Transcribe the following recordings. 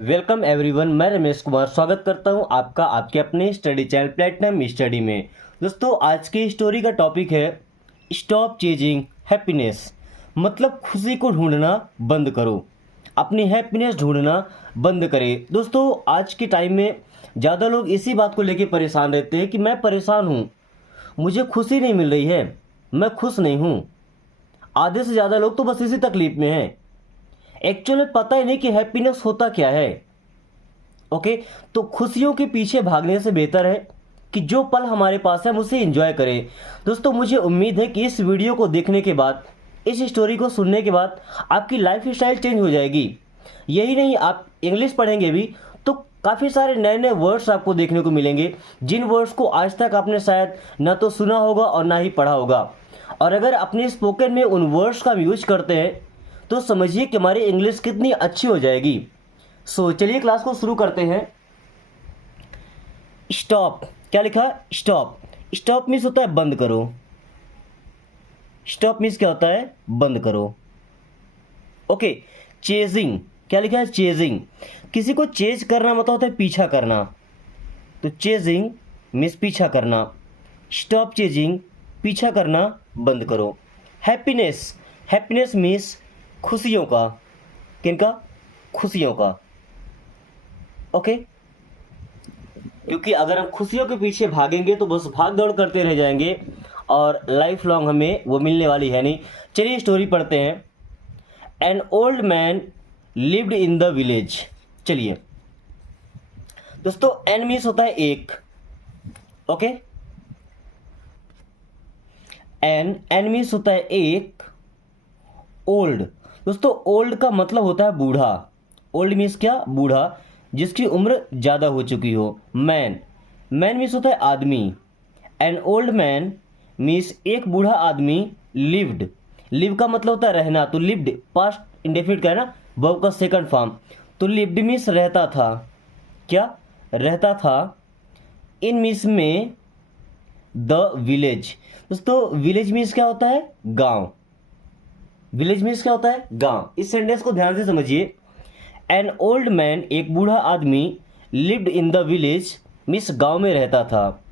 Welcome everyone, मैं रमेश कुमार स्वागत करता हूं आपका आपके अपने स्टडी चैनल प्लेटिनम स्टडी में। दोस्तों, आज की स्टोरी का टॉपिक है स्टॉप चेजिंग हैप्पीनेस। मतलब खुशी को ढूंढना बंद करो, अपनी हैप्पीनेस ढूंढना बंद करें। दोस्तों, आज के टाइम में ज़्यादा लोग इसी बात को लेकर परेशान रहते हैं कि मैं परेशान हूँ, मुझे खुशी नहीं मिल रही है, मैं खुश नहीं हूँ। आधे से ज़्यादा लोग तो बस इसी तकलीफ में हैं। एक्चुअली पता ही नहीं कि हैप्पीनेस होता क्या है। ओके, तो खुशियों के पीछे भागने से बेहतर है कि जो पल हमारे पास है हम उसे एंजॉय करें। दोस्तों, मुझे उम्मीद है कि इस वीडियो को देखने के बाद, इस स्टोरी को सुनने के बाद आपकी लाइफ स्टाइल चेंज हो जाएगी। यही नहीं, आप इंग्लिश पढ़ेंगे भी तो काफ़ी सारे नए नए वर्ड्स आपको देखने को मिलेंगे, जिन वर्ड्स को आज तक आपने शायद ना तो सुना होगा और ना ही पढ़ा होगा। और अगर अपने स्पोकन में उन वर्ड्स का यूज करते हैं तो समझिए कि हमारी इंग्लिश कितनी अच्छी हो जाएगी। चलिए क्लास को शुरू करते हैं। स्टॉप, क्या लिखा? स्टॉप। स्टॉप मीन्स होता है बंद करो। स्टॉप मीन्स क्या होता है? बंद करो। ओके। चेजिंग, क्या लिखा है? चेजिंग। किसी को चेज करना मतलब होता है पीछा करना, तो चेजिंग मीन्स पीछा करना। स्टॉप चेजिंग, पीछा करना बंद करो। हैप्पीनेस, हैप्पीनेस मीन्स खुशियों का। किनका? खुशियों का। ओके, क्योंकि अगर हम खुशियों के पीछे भागेंगे तो बस भाग दौड़ करते रह जाएंगे और लाइफ लॉन्ग हमें वो मिलने वाली है नहीं। चलिए स्टोरी पढ़ते हैं। An old man lived in the village. चलिए दोस्तों, एन मीन्स होता है एक। ओके, एन मीन्स होता है एक। ओल्ड, दोस्तों ओल्ड का मतलब होता है बूढ़ा। ओल्ड मीन्स क्या? बूढ़ा, जिसकी उम्र ज़्यादा हो चुकी हो। मैन, मैन मीन्स होता है आदमी। एन ओल्ड मैन मीन्स एक बूढ़ा आदमी। लिव्ड, लिव का मतलब होता है रहना, तो लिव्ड पास्ट इंडेफिनिट का है ना, वर्ब का सेकंड फॉर्म। तो लिव्ड मीन्स रहता था। क्या? रहता था। इन मीन्स में द विलेज। दोस्तों विलेज मीन्स क्या होता है? गांव। विलेज मीन्स क्या होता है? गांव। इस सेंटेंस को ध्यान से समझिए। एन ओल्ड मैन, एक बूढ़ा आदमी, lived in the village means गांव में रहता था।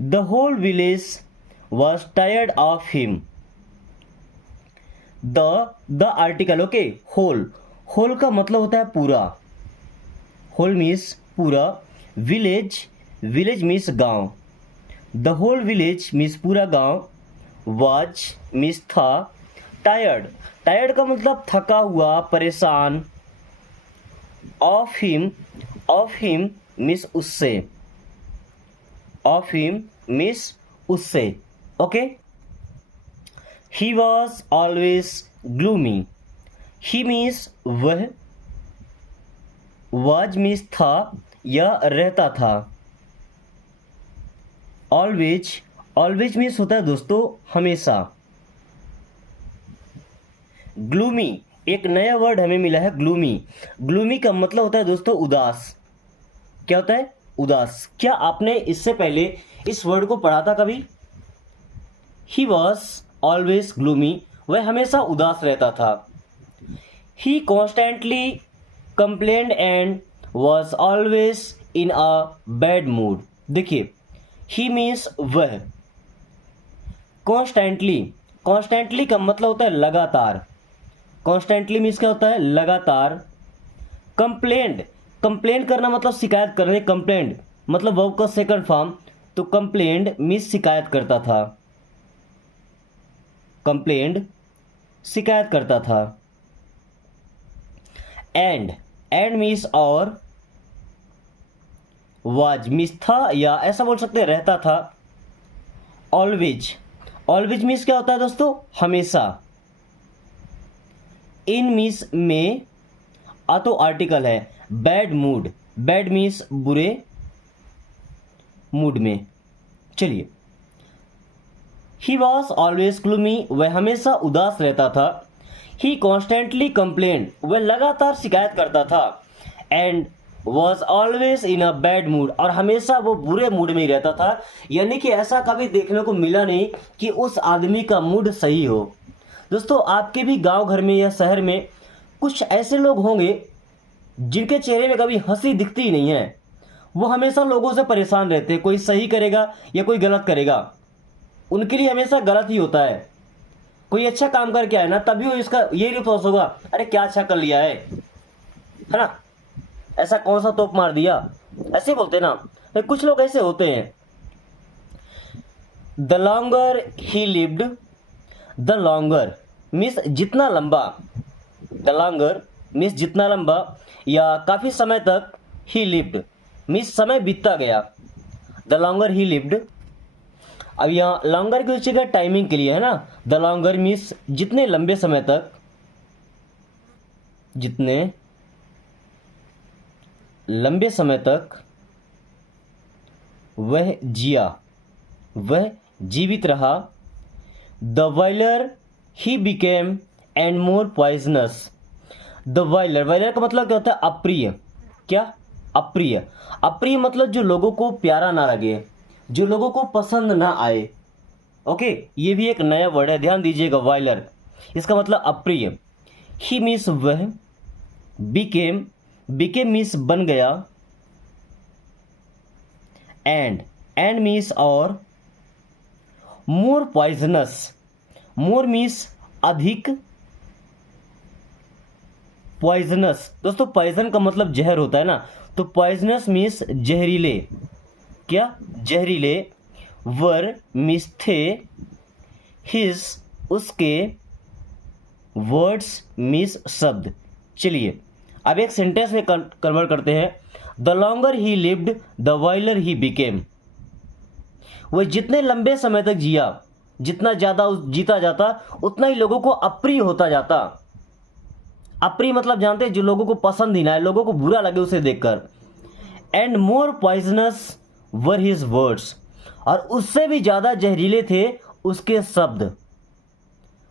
The whole village was tired of him. The article. Okay, whole, whole का मतलब होता है पूरा। होल मीन्स पूरा। विलेज, विलेज मीन्स गांव। द होल विलेज मीन्स पूरा गांव। वॉज मीन्स था। टायर्ड, टायर्ड का मतलब थका हुआ, परेशान। Of him, of him means उससे। ऑफ हिम मीन्स उससे। Okay. He was always gloomy. He means वह। वॉज मीन्स था या रहता था। ऑलवेज, ऑलवेज मीन्स होता है दोस्तों हमेशा। ग्लूमी, एक नया वर्ड हमें मिला है, ग्लूमी। ग्लूमी का मतलब होता है दोस्तों उदास। क्या होता है? उदास। क्या आपने इससे पहले इस वर्ड को पढ़ा था कभी? ही वॉज ऑलवेज ग्लूमी, वह हमेशा उदास रहता था। ही constantly complained and was always in a bad mood. देखिए, ही मीन्स वह। कॉन्स्टेंटली, कॉन्स्टेंटली का मतलब होता है लगातार। कॉन्स्टेंटली मीन्स क्या होता है? लगातार। कंप्लेंट, कंप्लेंट करना मतलब शिकायत करने। कंप्लेंट मतलब वर्ब का सेकंड फॉर्म, तो कंप्लेंट मीन्स शिकायत करता था। कंप्लेंट, शिकायत करता था। एंड, एंड मीन्स और। वाज मीन्स था या ऐसा बोल सकते हैं रहता था। ऑलवेज, ऑलवेज मीन्स क्या होता है दोस्तों? हमेशा। इन मीन्स में आ तो आर्टिकल है। बैड मूड, बैड मीन्स बुरे मूड में। चलिए, ही वॉज ऑलवेज ग्लूमी, वह हमेशा उदास रहता था। ही कॉन्स्टेंटली कंप्लेंट, वह लगातार शिकायत करता था। And was always in a bad mood, और हमेशा वो बुरे मूड में ही रहता था। यानी कि ऐसा कभी देखने को मिला नहीं कि उस आदमी का मूड सही हो। दोस्तों, आपके भी गांव घर में या शहर में कुछ ऐसे लोग होंगे जिनके चेहरे में कभी हंसी दिखती ही नहीं है, वो हमेशा लोगों से परेशान रहते हैं, कोई सही करेगा या कोई गलत करेगा, उनके लिए हमेशा गलत ही होता है। कोई अच्छा काम करके आए ना, तभी वो इसका ये रिपोर्ट होगा, अरे क्या अच्छा कर लिया है ना, ऐसा कौन सा तोप मार दिया, ऐसे बोलते ना। तो कुछ लोग ऐसे होते हैं। The longer he lived, the longer means जितना लंबा, द लॉन्गर मीन्स जितना लंबा या काफ़ी समय तक, ही लिव्ड मीन्स समय बीतता गया, द लॉन्गर ही लिव्ड। अब यहाँ लॉन्गर की जगह टाइमिंग के लिए है ना, द लॉन्गर मीन्स जितने लंबे समय तक, जितने लंबे समय तक वह जिया, वह जीवित रहा, the viler he became and more poisonous. The viler, viler का मतलब क्या होता है, अप्रिय। क्या, अप्रिय। अप्रिय मतलब जो लोगों को प्यारा ना लगे, जो लोगों को पसंद ना आए। ओके, ये भी एक नया वर्ड है, ध्यान दीजिएगा। वाइलर इसका मतलब अप्रिय। ही मीन्स वह, बिकेम, बिकेम मीन्स बन गया, एंड मीन्स और, मोर पॉइजनस, मोर मीन्स अधिक, पॉइजनस दोस्तों पॉइजन का मतलब जहर होता है ना, तो पॉइजनस मीन्स जहरीले। क्या, जहरीले। वर मीन्स थे, हिज उसके, वर्ड्स मीन्स शब्द। चलिए अब एक सेंटेंस में कन्वर्ट करते हैं। The longer he lived the viler he became. वह जितने लंबे समय तक जिया, जितना ज़्यादा जीता जाता, उतना ही लोगों को अप्रिय होता जाता। अप्रिय मतलब जानते हैं, जो लोगों को पसंद ही ना आए, लोगों को बुरा लगे उसे देखकर। And more poisonous were his words, और उससे भी ज़्यादा जहरीले थे उसके शब्द।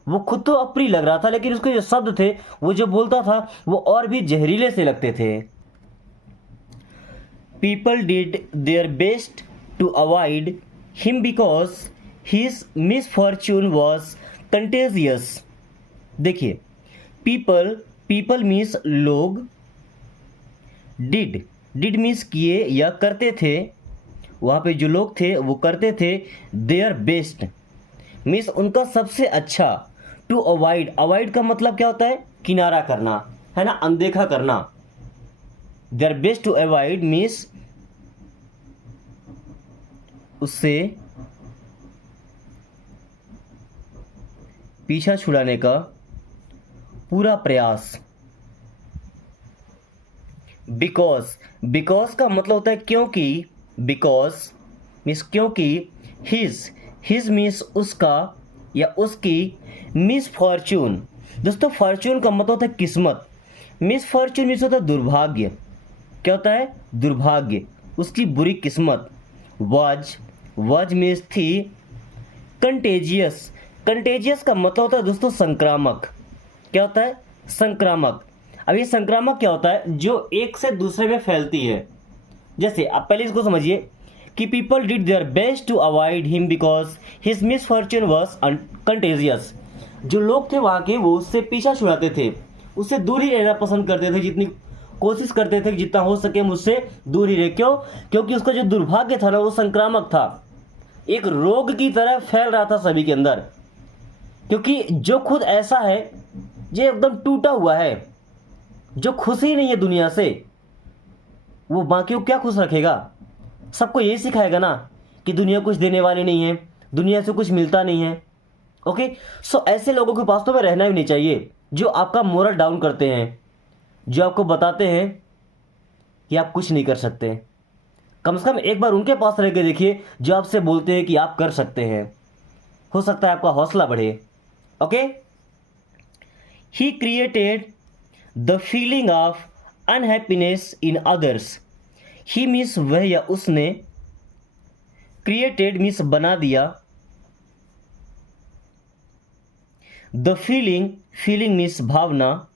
वो खुद तो अप्रिय लग रहा था, लेकिन उसके जो शब्द थे, वो जो बोलता था, वो और भी जहरीले से लगते थे। People did their best to avoid him because his misfortune was contagious. देखिए, पीपल, पीपल मीन्स लोग, डिड, डिड मीन्स किए या करते थे, वहाँ पे जो लोग थे वो करते थे, देयर बेस्ट मीन्स उनका सबसे अच्छा, टू अवॉइड, अवॉइड का मतलब क्या होता है, किनारा करना, है ना, अनदेखा करना। Their best to avoid means उससे पीछा छुड़ाने का पूरा प्रयास। बिकॉज, बिकॉज का मतलब होता है क्योंकि, बिकॉज मीन्स क्योंकि, हिज मीन्स उसका या उसकी, मिस फॉर्च्यून, दोस्तों फॉर्च्यून का मतलब होता है किस्मत, मिस फॉर्च्यून मीन्स होता है दुर्भाग्य। क्या होता है, दुर्भाग्य, उसकी बुरी किस्मत। वाज, वाज मीन्स थी, कंटेजियस, कंटेजियस का मतलब होता है दोस्तों संक्रामक। क्या होता है, संक्रामक। अब ये संक्रामक क्या होता है, जो एक से दूसरे में फैलती है। जैसे आप पहले इसको समझिए कि people did their best to avoid him because his misfortune was contagious. जो लोग थे वहाँ के, वो उससे पीछा छुड़ाते थे, उससे दूर ही रहना पसंद करते थे, जितनी कोशिश करते थे कि जितना हो सके मुझसे दूर ही रहे। क्यों, क्योंकि उसका जो दुर्भाग्य था ना, वो संक्रामक था, एक रोग की तरह फैल रहा था सभी के अंदर। क्योंकि जो खुद ऐसा है, जो एकदम टूटा हुआ है, जो खुश ही नहीं है दुनिया से, वो बाकियों को क्या खुश रखेगा। सबको यही सिखाएगा ना कि दुनिया कुछ देने वाली नहीं है, दुनिया से कुछ मिलता नहीं है। ओके, सो ऐसे लोगों के पास तो में रहना भी नहीं चाहिए, जो आपका मोरल डाउन करते हैं, जो आपको बताते हैं कि आप कुछ नहीं कर सकते। कम से कम एक बार उनके पास रह के देखिए, जो आपसे बोलते हैं कि आप कर सकते हैं। हो सकता है आपका हौसला बढ़े। Okay, he created the feeling of unhappiness in others. He means वह या उसने, क्रिएटेड मीन्स बना दिया, द फीलिंग, फीलिंग मीन्स भावना,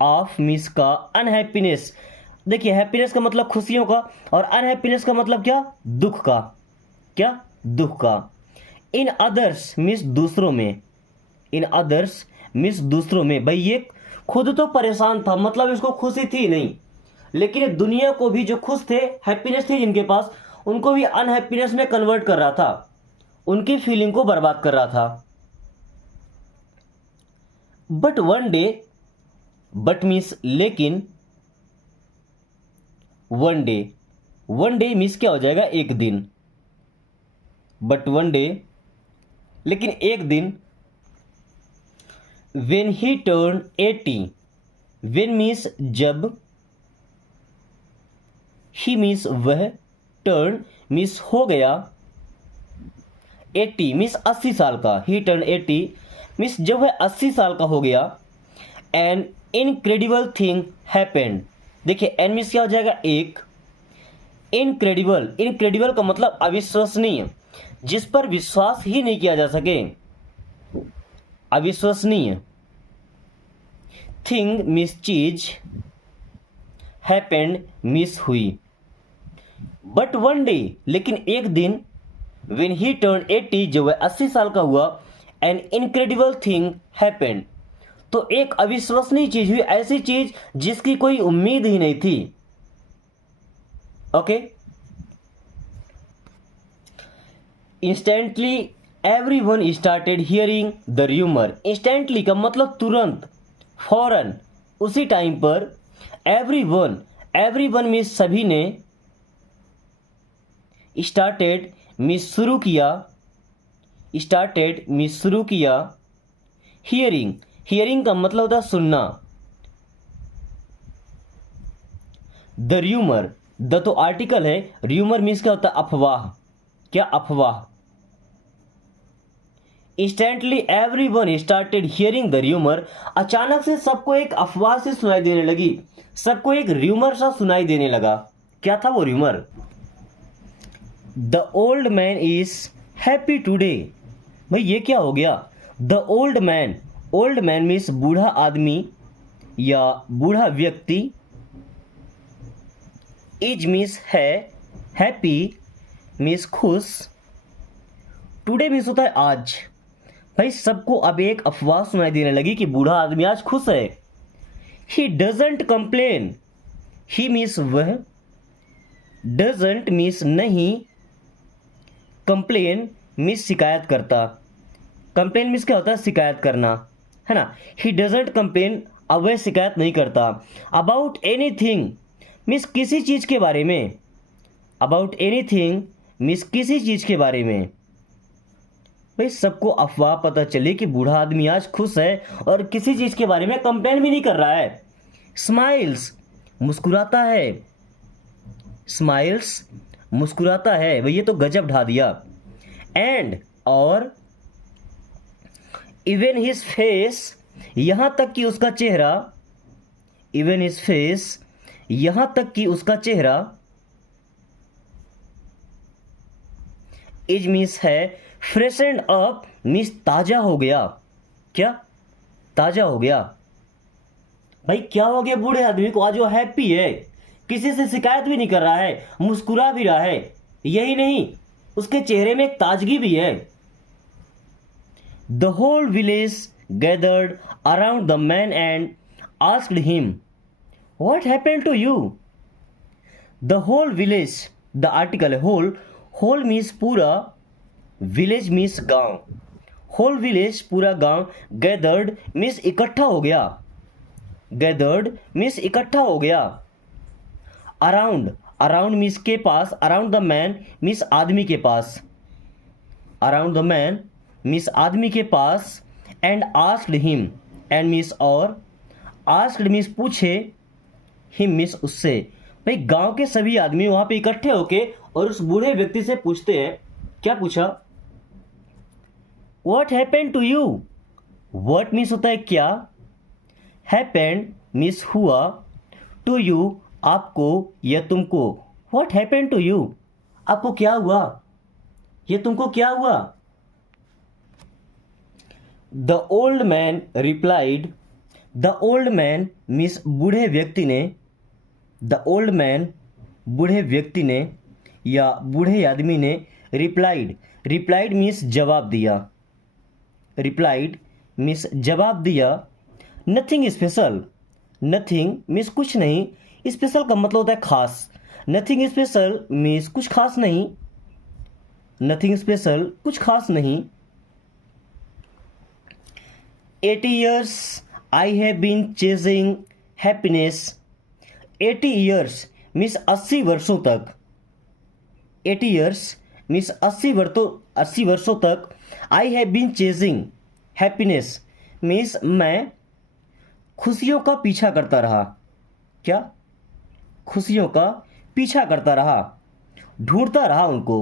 ऑफ मीन्स का, अनहैप्पीनेस। देखिए, हैप्पीनेस का मतलब खुशियों का, और अनहैप्पीनेस का मतलब क्या, दुख का। क्या, दुख का। इन अदर्स मीन्स दूसरों में, इन अदर्स मीन्स दूसरों में। भाई ये खुद तो परेशान था, मतलब इसको खुशी थी नहीं, लेकिन दुनिया को भी, जो खुश थे, हैप्पीनेस थी जिनके पास, उनको भी अनहैप्पीनेस में कन्वर्ट कर रहा था, उनकी फीलिंग को बर्बाद कर रहा था। But one day, but means लेकिन, one day, one day means क्या हो जाएगा, एक दिन। बट वन डे, लेकिन एक दिन। When he turn 80, when means जब, ही मीन्स वह, टर्न मीन्स हो गया, 80 मीन्स 80 साल का, ही टर्न 80 मीन्स जब वह 80 साल का हो गया। An incredible thing happened. देखिए एन मीन्स क्या हो जाएगा, एक। इनक्रेडिबल, इनक्रेडिबल का मतलब अविश्वसनीय, जिस पर विश्वास ही नहीं किया जा सके, अविश्वसनीय। थिंग मीन्स चीज, हैपेंड मीन्स हुई। बट वन डे, लेकिन एक दिन। व्हेन ही टर्न 80, जब वह 80 साल का हुआ। एन इनक्रेडिबल थिंग हैपेंड, तो एक अविश्वसनीय चीज हुई, ऐसी चीज जिसकी कोई उम्मीद ही नहीं थी। Okay. Instantly everyone started hearing the rumour. Instantly का मतलब तुरंत, फौरन, उसी टाइम पर। एवरीवन, एवरीवन मीन्स सभी ने। स्टार्टेड मीन्स शुरू किया, स्टार्टेड मीन्स शुरू किया। हियरिंग, हियरिंग का मतलब होता है सुनना। द र्यूमर, द तो आर्टिकल है, र्यूमर मीन्स क्या होता है, अफवाह। क्या, अफवाह। Instantly everyone started hearing the rumour, अचानक से सबको एक अफवाह से सुनाई देने लगी, सबको एक र्यूमर सा सुनाई देने लगा। क्या था वो rumour? The old man is happy today. भाई ये क्या हो गया? The old man, old man means बूढ़ा आदमी या बूढ़ा व्यक्ति। इज मीन्स है, हैप्पी मीन्स खुश, टुडे मीन्स होता है आज। भाई सबको अब एक अफवाह सुनाई देने लगी कि बूढ़ा आदमी आज खुश है। He doesn't complain, he means वह, डजंट मीन्स नहीं, कंप्लेन मीन्स शिकायत करता। कंप्लेन मीन्स क्या होता है? शिकायत करना, है ना। ही डजंट कंप्लेन, अब वह शिकायत नहीं करता। अबाउट एनीथिंग मीन्स किसी चीज के बारे में, अबाउट एनीथिंग मीन्स किसी चीज के बारे में। भाई सबको अफवाह पता चली कि बूढ़ा आदमी आज खुश है और किसी चीज के बारे में कंप्लेन भी नहीं कर रहा है। स्माइल्स, मुस्कुराता है, स्माइल्स मुस्कुराता है। भाई ये तो गजब ढा दिया। एंड, और, इवन हिज फेस, यहां तक कि उसका चेहरा, इवन हिज फेस, यहां तक कि उसका चेहरा। इज मीन्स है, फ्रेशेंड अप मीन्स ताजा हो गया। क्या? ताजा हो गया। भाई क्या हो गया बूढ़े आदमी को? आज वो हैप्पी है, किसी से शिकायत भी नहीं कर रहा है, मुस्कुरा भी रहा है। यही नहीं, उसके चेहरे में एक ताजगी भी है। The whole village gathered around the man and asked him, what happened to you? The whole village, the article है होल, होल मीन्स पूरा, विलेज मीन्स गांव। होल विलेज पूरा गांव, गैदर्ड मीन्स इकट्ठा हो गया, गैदर्ड मीन्स इकट्ठा हो गया। अराउंड, अराउंड मीन्स के पास, अराउंड द मैन मीन्स आदमी के पास, अराउंड द मैन मीन्स आदमी के पास। And asked him, and means और, आस्क्ड मीन्स पूछे, हिम मीन्स उससे। भाई गांव के सभी आदमी वहां पे इकट्ठे होके और उस बूढ़े व्यक्ति से पूछते हैं, क्या पूछा? What happened to you? What means होता है क्या, हैपेंड मीन्स हुआ, टू यू आपको या तुमको। What happened to you? आपको क्या हुआ, ये तुमको क्या हुआ? The old man replied, the old man means बूढ़े व्यक्ति ने, द ओल्ड मैन बूढ़े व्यक्ति ने या बूढ़े आदमी ने। रिप्लाइड, रिप्लाइड मीन्स जवाब दिया, रिप्लाइड मीन्स जवाब दिया। नथिंग स्पेशल, नथिंग मीन्स कुछ नहीं, स्पेशल का मतलब होता है खास। नथिंग स्पेशल मीन्स कुछ खास नहीं, नथिंग स्पेशल कुछ खास नहीं। 80 years I have been chasing happiness। 80 years means 80 वर्षों तक, 80 years मीन्स 80 वर्षों तक I have been chasing happiness means मैं खुशियों का पीछा करता रहा। क्या? खुशियों का पीछा करता रहा, ढूंढता रहा उनको।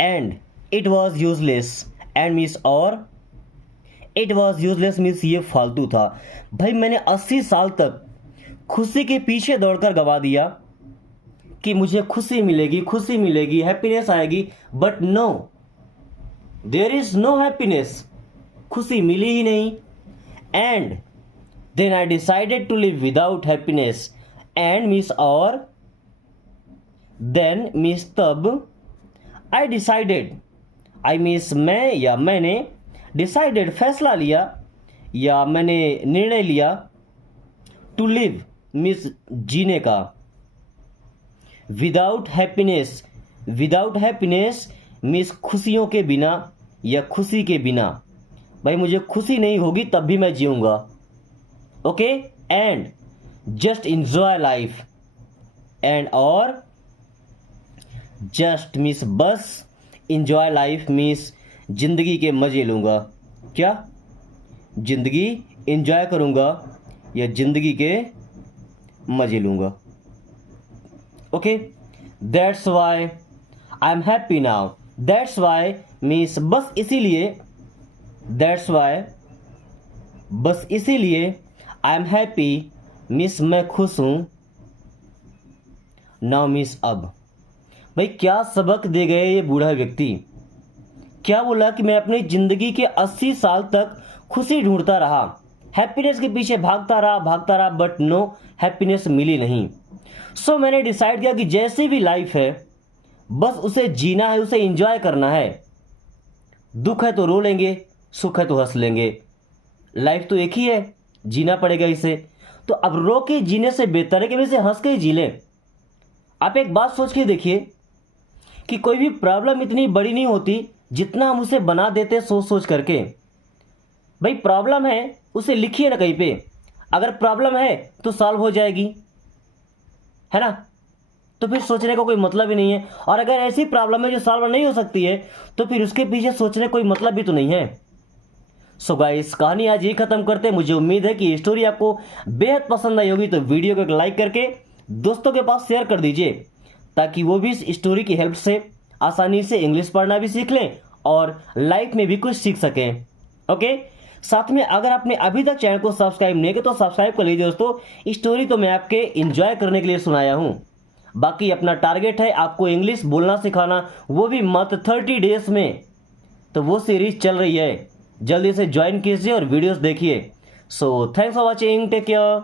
And it was useless, and means और, इट वॉज यूजलेस मीन्स ये फालतू था। भाई मैंने 80 साल तक खुशी के पीछे दौड़कर गवा दिया कि मुझे खुशी मिलेगी, हैप्पीनेस आएगी, but no, there is no happiness, खुशी मिली ही नहीं। And then I decided to live without happiness, and means और, देन मीन्स तब, आई डिसाइडेड, आई मीन्स मैं या मैंने, डिसाइडेड फैसला लिया या मैंने निर्णय लिया, टू लिव मीन्स जीने का, without happiness, without happiness means खुशियों के बिना या खुशी के बिना। भाई मुझे खुशी नहीं होगी तब भी मैं जीऊँगा। Okay, and just enjoy life, and और, जस्ट मीन्स बस, इंजॉय लाइफ मीन्स जिंदगी के मज़े लूँगा। क्या? जिंदगी इंजॉय करूँगा या जिंदगी के मज़े लूँगा। Okay, that's why I am happy now. That's why means बस इसीलिए, दैट्स वाई बस इसीलिए, आई एम हैप्पी मीन्स मैं खुश हूँ, नाउ मीन्स अब। भाई क्या सबक दे गए ये बूढ़ा व्यक्ति। क्या बोला कि मैं अपनी ज़िंदगी के 80 साल तक खुशी ढूंढता रहा, हैप्पीनेस के पीछे भागता रहा, बट नो हैप्पीनेस मिली नहीं। सो मैंने डिसाइड किया कि जैसी भी लाइफ है बस उसे जीना है, उसे एंजॉय करना है। दुख है तो रो लेंगे, सुख है तो हंस लेंगे, लाइफ तो एक ही है, जीना पड़ेगा इसे। तो अब रो के जीने से बेहतर है कि वैसे हंस के ही जी लें। आप एक बात सोच के देखिए कि कोई भी प्रॉब्लम इतनी बड़ी नहीं होती जितना हम उसे बना देते सोच करके। भाई प्रॉब्लम है उसे लिखिए ना कहीं पे, अगर प्रॉब्लम है तो सॉल्व हो जाएगी, है ना? तो फिर सोचने का कोई मतलब ही नहीं है। और अगर ऐसी प्रॉब्लम है जो सॉल्व नहीं हो सकती है तो फिर उसके पीछे सोचने का कोई मतलब भी तो नहीं है। सो गाइस, कहानी आज ये खत्म करते हैं। मुझे उम्मीद है कि ये स्टोरी आपको बेहद पसंद आई होगी, तो वीडियो को एक लाइक करके दोस्तों के पास शेयर कर दीजिए ताकि वो भी इस स्टोरी की हेल्प से आसानी से इंग्लिश पढ़ना भी सीख लें और लाइफ में भी कुछ सीख सकें। ओके, साथ में अगर आपने अभी तक चैनल को सब्सक्राइब नहीं किया तो सब्सक्राइब कर लीजिए दोस्तों। स्टोरी तो मैं आपके एंजॉय करने के लिए सुनाया हूँ, बाकी अपना टारगेट है आपको इंग्लिश बोलना सिखाना, वो भी मात्र 30 डेज में। तो वो सीरीज चल रही है, जल्दी से ज्वाइन कीजिए और वीडियोस देखिए। So thanks for watching, take care.